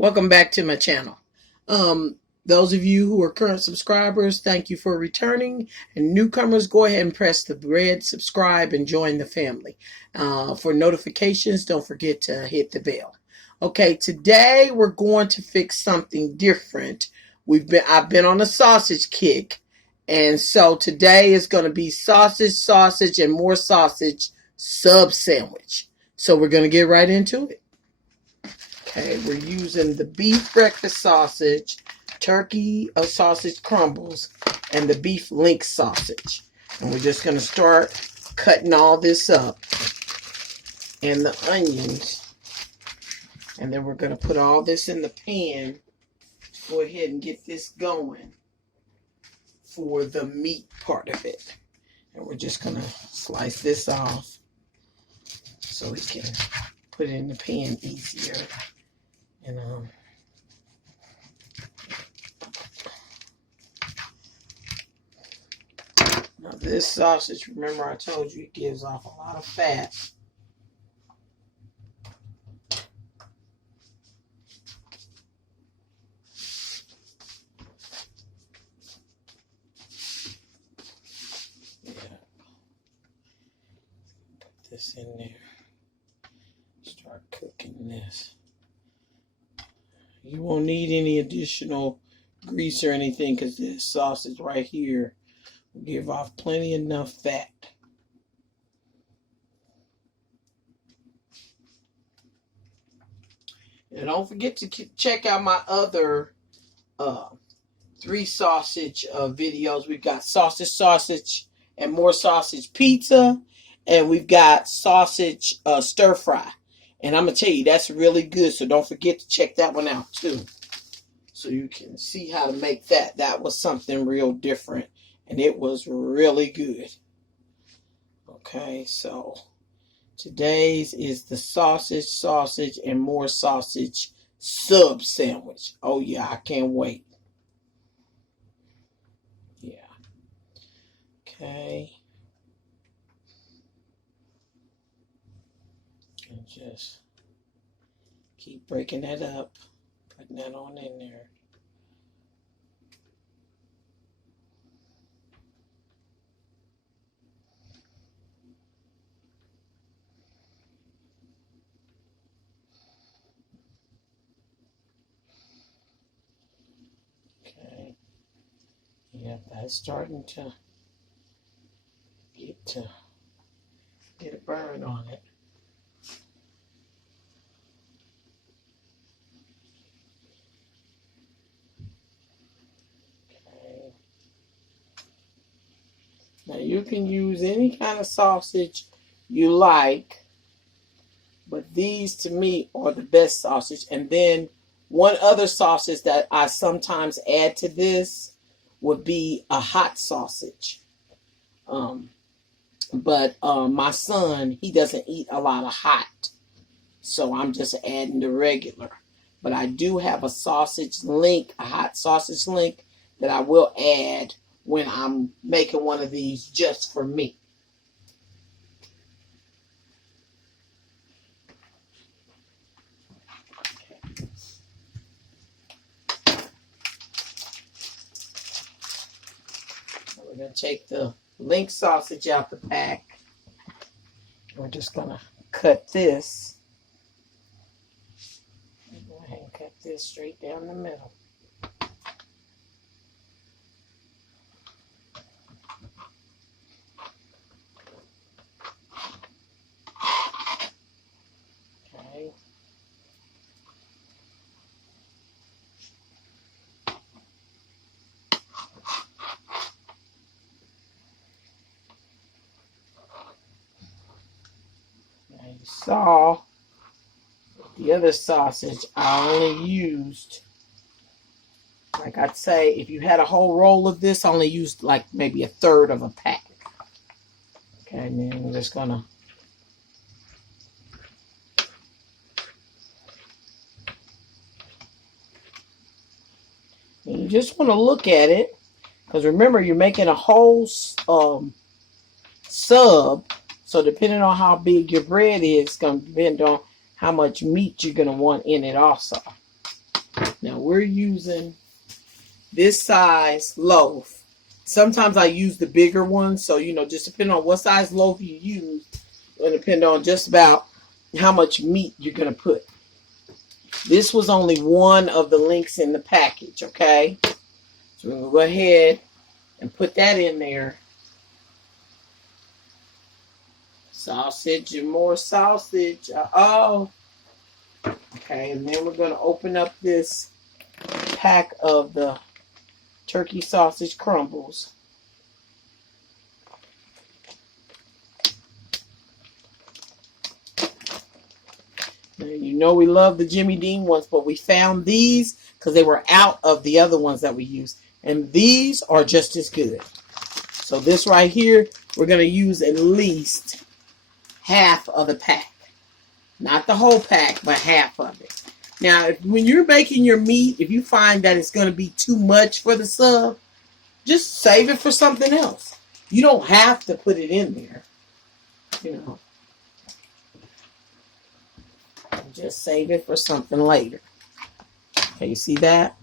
Welcome back to my channel. Those of you who are current subscribers, thank you for returning. And newcomers, go ahead and press the red subscribe and join the family. For notifications, don't forget to hit the bell. Okay, today we're going to fix something different. I've been on a sausage kick, and so today is going to be sausage, and more sausage sub sandwich. So we're going to get right into it. Okay, we're using the beef breakfast sausage, turkey sausage crumbles, and the beef link sausage. And we're just going to start cutting all this up, and the onions. And then we're going to put all this in the pan. Go ahead and get this going for the meat part of it. And we're just going to slice this off so we can put it in the pan easier. And now this sausage, remember I told you it gives off a lot of fat. Yeah. Put this in there. Start cooking this. You won't need any additional grease or anything because this sausage right here will give off plenty enough fat. And don't forget to check out my other 3 sausage videos. We've got sausage, and more sausage pizza. And we've got sausage stir fry. And I'm going to tell you, that's really good. So don't forget to check that one out too. So you can see how to make that. That was something real different. And it was really good. Okay, so today's is the sausage, and more sausage sub sandwich. Oh yeah, I can't wait. Yeah. Okay. And just keep breaking that up, putting that on in there. Okay. Yeah, that's starting to get a burn on it. Now you can use any kind of sausage you like, but these to me are the best sausage. And then one other sausage that I sometimes add to this would be a hot sausage. But my son, he doesn't eat a lot of hot, so I'm just adding the regular. But I do have a sausage link, a hot sausage link that I will add when I'm making one of these just for me. We're going to take the link sausage out the pack. We're just going to cut this. Go ahead and cut this straight down the middle. Okay. Now you saw the other sausage, I only used, like I'd say, if you had a whole roll of this, I only used like maybe a third of a pack. Okay, and then we're just gonna and you just want to look at it, because remember, you're making a whole sub, so depending on how big your bread is, it's going to depend on how much meat you're going to want in it also. we're using this size loaf. Sometimes I use the bigger one. So, just depending on what size loaf you use, it'll depend on just about how much meat you're going to put. This was only one of the links in the package, okay? So we're going to go ahead and put that in there. Sausage and more sausage. Oh. Okay, and then we're going to open up this pack of the turkey sausage crumbles. Now, we love the Jimmy Dean ones, but we found these because they were out of the other ones that we used. And these are just as good. So this right here, we're going to use at least half of the pack. Not the whole pack, but half of it. Now, when you're making your meat, if you find that it's going to be too much for the sub, just save it for something else. You don't have to put it in there. Just save it for something later. Okay, you see that?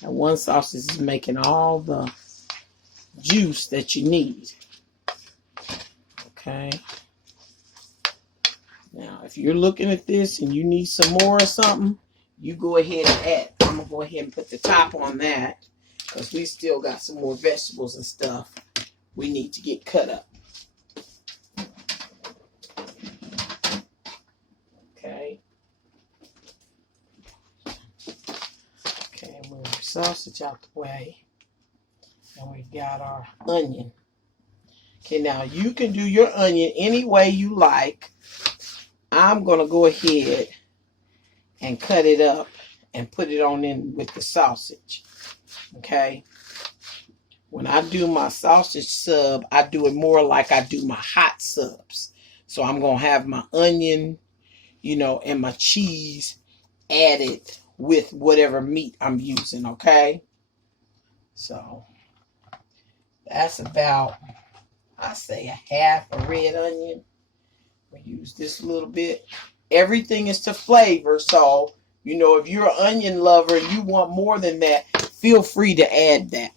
That one sausage is making all the juice that you need. Okay. Now, if you're looking at this and you need some more or something, you go ahead and add. I'm going to go ahead and put the top on that because we still got some more vegetables and stuff we need to get cut up. Okay. Okay, move our sausage out the way. And we've got our onion. Okay, now you can do your onion any way you like. I'm going to go ahead and cut it up and put it on in with the sausage. Okay. When I do my sausage sub, I do it more like I do my hot subs. So I'm going to have my onion, and my cheese added with whatever meat I'm using. Okay. So that's about, I say, a half a red onion. We use this a little bit. Everything is to flavor. So, if you're an onion lover and you want more than that, feel free to add that.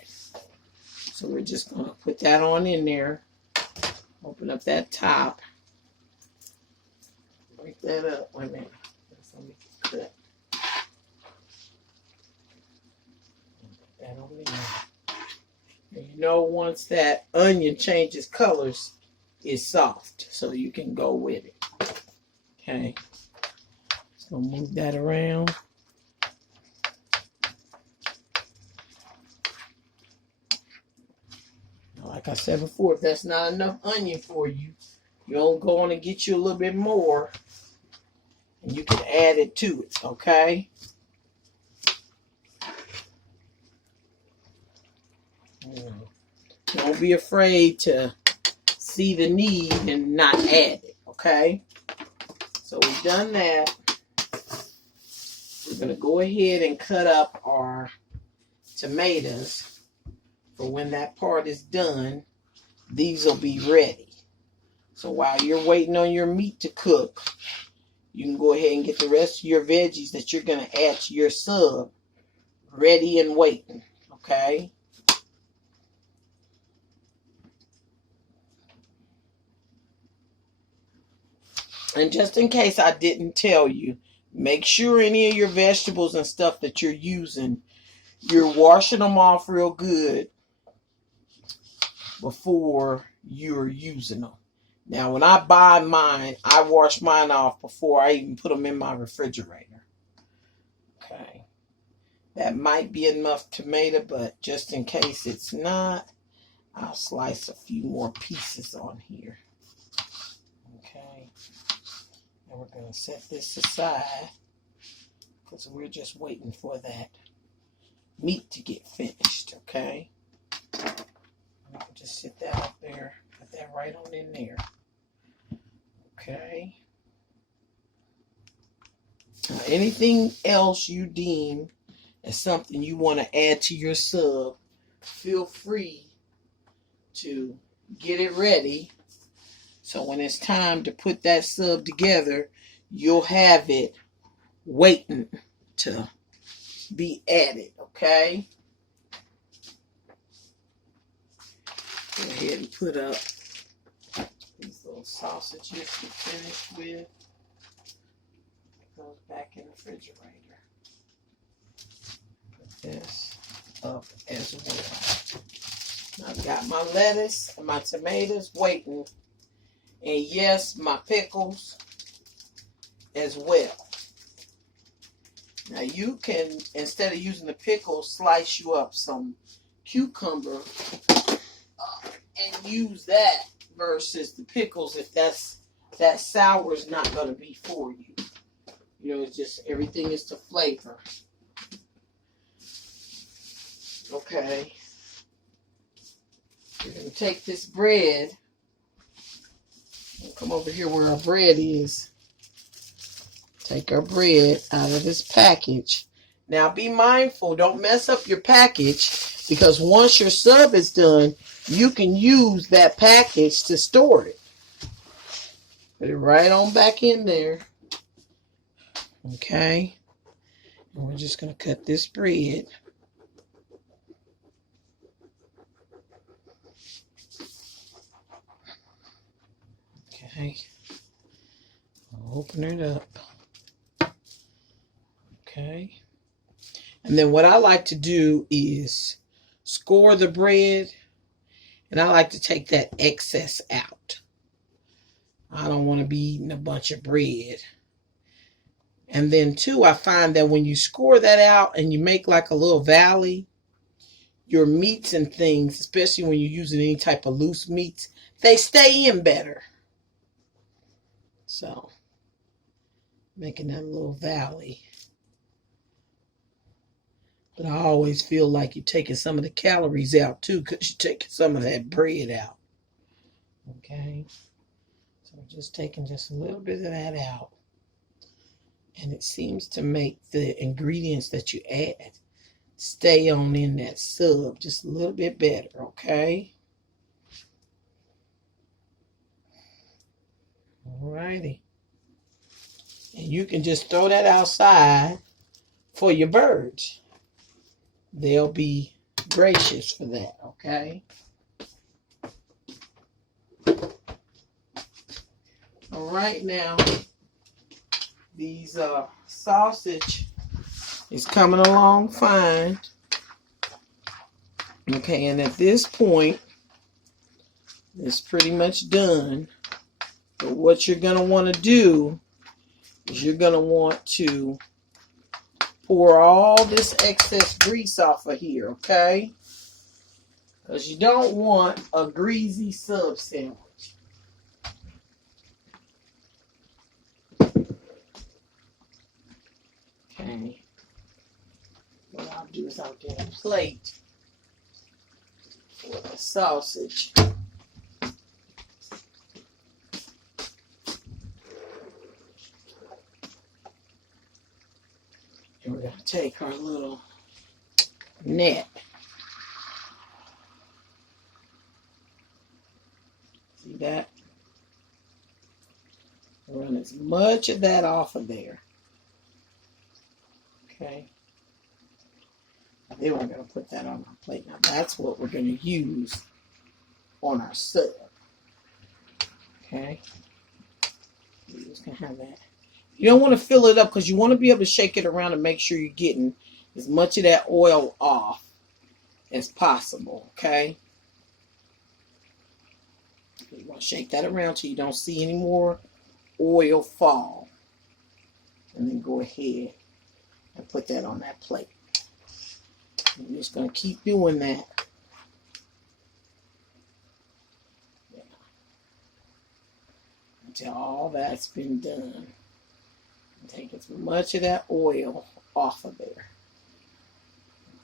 So we're just going to put that on in there. Open up that top. Break that up. Wait a minute. Let me cut. Put that over there. And once that onion changes colors, it's soft. So you can go with it. Okay. So move that around. Like I said before, if that's not enough onion for you, you'll go on and get you a little bit more. And you can add it to it, okay? Don't be afraid to see the need and not add it, okay? So we've done that. We're going to go ahead and cut up our tomatoes. For when that part is done, these will be ready. So while you're waiting on your meat to cook, you can go ahead and get the rest of your veggies that you're going to add to your sub ready and waiting, okay? And just in case I didn't tell you, make sure any of your vegetables and stuff that you're using, you're washing them off real good before you're using them. Now, when I buy mine, I wash mine off before I even put them in my refrigerator. Okay. That might be enough tomato, but just in case it's not, I'll slice a few more pieces on here. Okay. And we're going to set this aside because we're just waiting for that meat to get finished. Okay. I'll just sit that up there, put that right on in there. Okay. Now, anything else you deem as something you want to add to your sub, feel free to get it ready. So when it's time to put that sub together, you'll have it waiting to be added, okay? Go ahead and put up these little sausages we finished with. Goes back in the refrigerator. Put this up as well. I've got my lettuce and my tomatoes waiting. And yes, my pickles as well. Now you can, instead of using the pickles, slice you up some cucumber and use that versus the pickles if that sour is not going to be for you. You know, it's just everything is to flavor. Okay. We're going to take this bread and come over here where our bread is. Take our bread out of this package. Now be mindful, don't mess up your package, because once your sub is done, you can use that package to store it. Put it right on back in there. Okay. And we're just going to cut this bread. Okay. I'll open it up. Okay. And then what I like to do is score the bread. And I like to take that excess out. I don't want to be eating a bunch of bread. And then too, I find that when you score that out and you make like a little valley, your meats and things, especially when you're using any type of loose meats, they stay in better. So, making that little valley. But I always feel like you're taking some of the calories out too, because you're taking some of that bread out. Okay. So we're just taking just a little bit of that out. And it seems to make the ingredients that you add stay on in that sub just a little bit better, okay? Alrighty. And you can just throw that outside for your birds. They'll be gracious for that, okay? All right, now these sausage is coming along fine. Okay, and at this point, it's pretty much done. But what you're going to want to do is you're going to want to pour all this excess grease off of here, okay? Because you don't want a greasy sub sandwich. Okay. What I'll do is I'll get a plate for the sausage. And we're going to take our little net. See that? Run as much of that off of there. Okay. Then we're going to put that on our plate. Now that's what we're going to use on our sub. Okay. We're just going to have that. You don't want to fill it up because you want to be able to shake it around and make sure you're getting as much of that oil off as possible. Okay. You want to shake that around till you don't see any more oil fall. And then go ahead and put that on that plate. I'm just going to keep doing that. Yeah. Until all that's been done. And take as much of that oil off of there.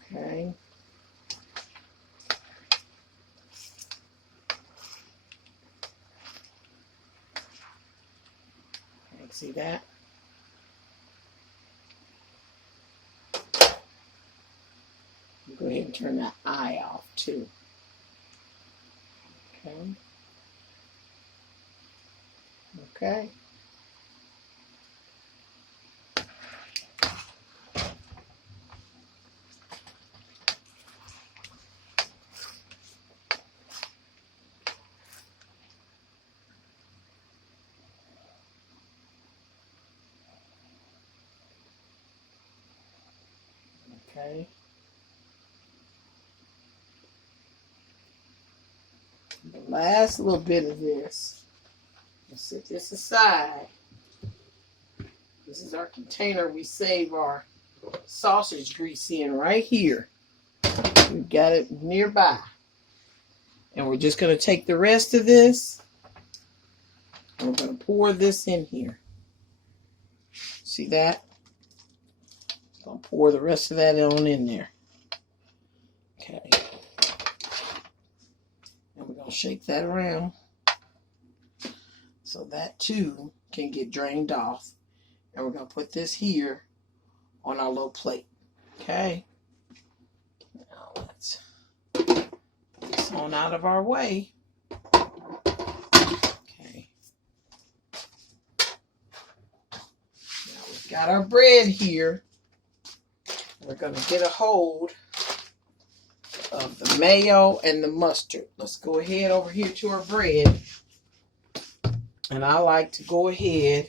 Okay. Okay, see that? Go ahead and turn that eye off too. Okay. Okay. Okay. The last little bit of this. Let's set this aside. This is our container we save our sausage grease in right here. We've got it nearby. And we're just going to take the rest of this and we're going to pour this in here. See that? I'm going to pour the rest of that on in there. Okay. And we're going to shake that around so that too can get drained off. And we're going to put this here on our little plate. Okay. Now let's put this on out of our way. Okay. Now we've got our bread here. We're going to get a hold of the mayo and the mustard. Let's go ahead over here to our bread. And I like to go ahead,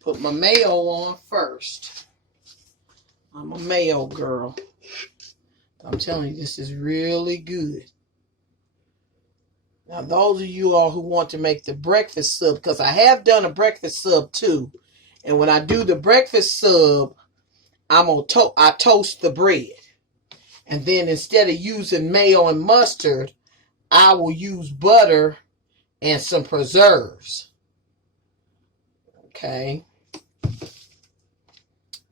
put my mayo on first. I'm a mayo girl. I'm telling you, this is really good. Now, those of you all who want to make the breakfast sub, because I have done a breakfast sub too. And when I do the breakfast sub, I toast the bread. And then instead of using mayo and mustard, I will use butter and some preserves. Okay.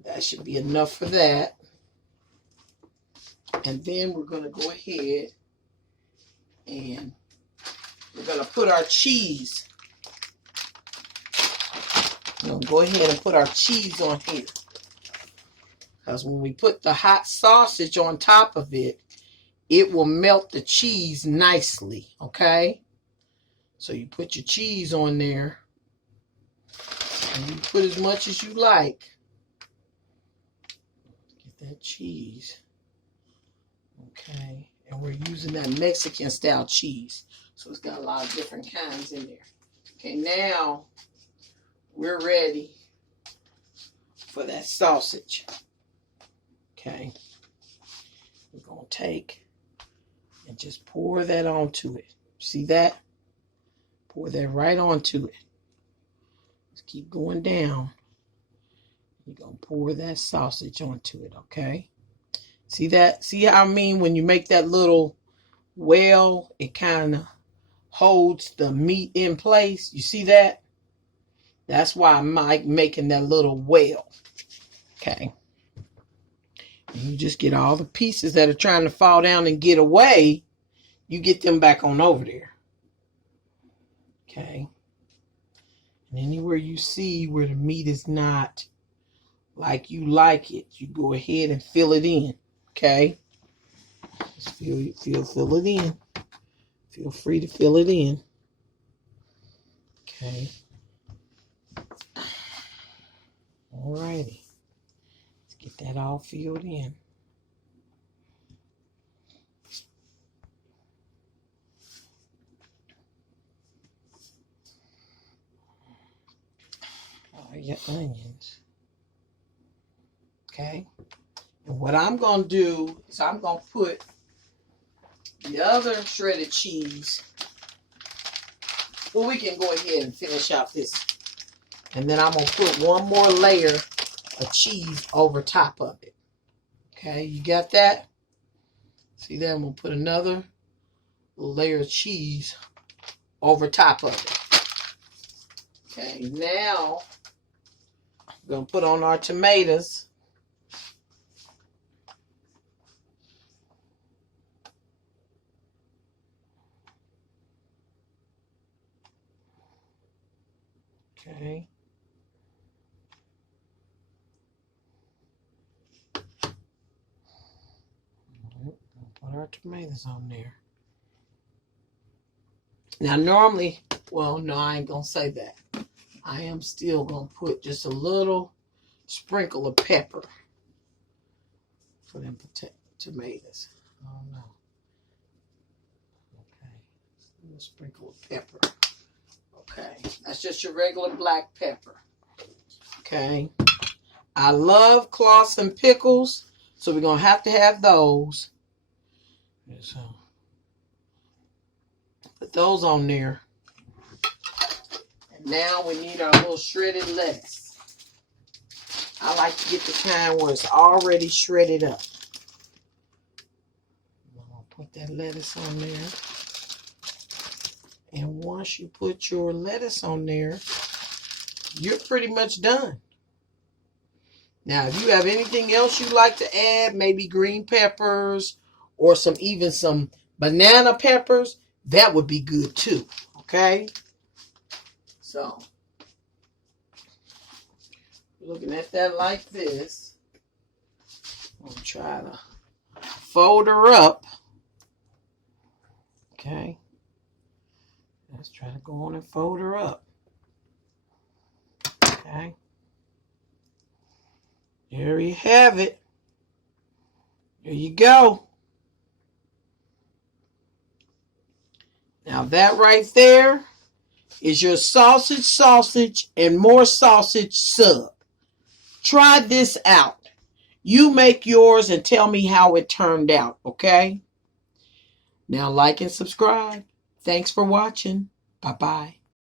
That should be enough for that. And then we're going to go ahead and we're going to put our cheese. We're going to go ahead and put our cheese on here. Because when we put the hot sausage on top of it, it will melt the cheese nicely. Okay? So you put your cheese on there. And you put as much as you like. Get that cheese. Okay. And we're using that Mexican style cheese. So it's got a lot of different kinds in there. Okay, now we're ready for that sausage. Okay. We're going to take and just pour that onto it. See that? Pour that right onto it. Just keep going down. You're going to pour that sausage onto it, okay? See that? See how I mean when you make that little well, it kind of holds the meat in place. You see that? That's why I'm making that little well. Okay. And you just get all the pieces that are trying to fall down and get away. You get them back on over there. Okay. And anywhere you see where the meat is not like you like it, you go ahead and fill it in. Okay. Just fill it in. Feel free to fill it in. Okay. Alrighty. Let's get that all filled in. All your onions. Okay. And what I'm going to do is I'm going to put the other shredded cheese. Well, we can go ahead and finish out this. And then I'm going to put one more layer of cheese over top of it. Okay, you got that? See that? I'm going to put another layer of cheese over top of it. Okay, now we're going to put on our tomatoes. Okay. Put our tomatoes on there. Now, normally, well, no, I ain't going to say that. I am still going to put just a little sprinkle of pepper for them tomatoes. Oh, no. Okay. A little sprinkle of pepper. Okay. That's just your regular black pepper. Okay. I love Clausen pickles, So we're going to have those. So put those on there. And now we need our little shredded lettuce. I like to get the kind where it's already shredded up. I'm going to put that lettuce on there. And once you put your lettuce on there, you're pretty much done. Now, if you have anything else you'd like to add, maybe green peppers or even some banana peppers, that would be good too. Okay? So, looking at that like this, I'm going to try to fold her up. Okay? Let's try to go on and fold her up. Okay? There you have it. There you go. Now that right there is your sausage, and more sausage sub. Try this out. You make yours and tell me how it turned out, okay? Now like and subscribe. Thanks for watching. Bye-bye.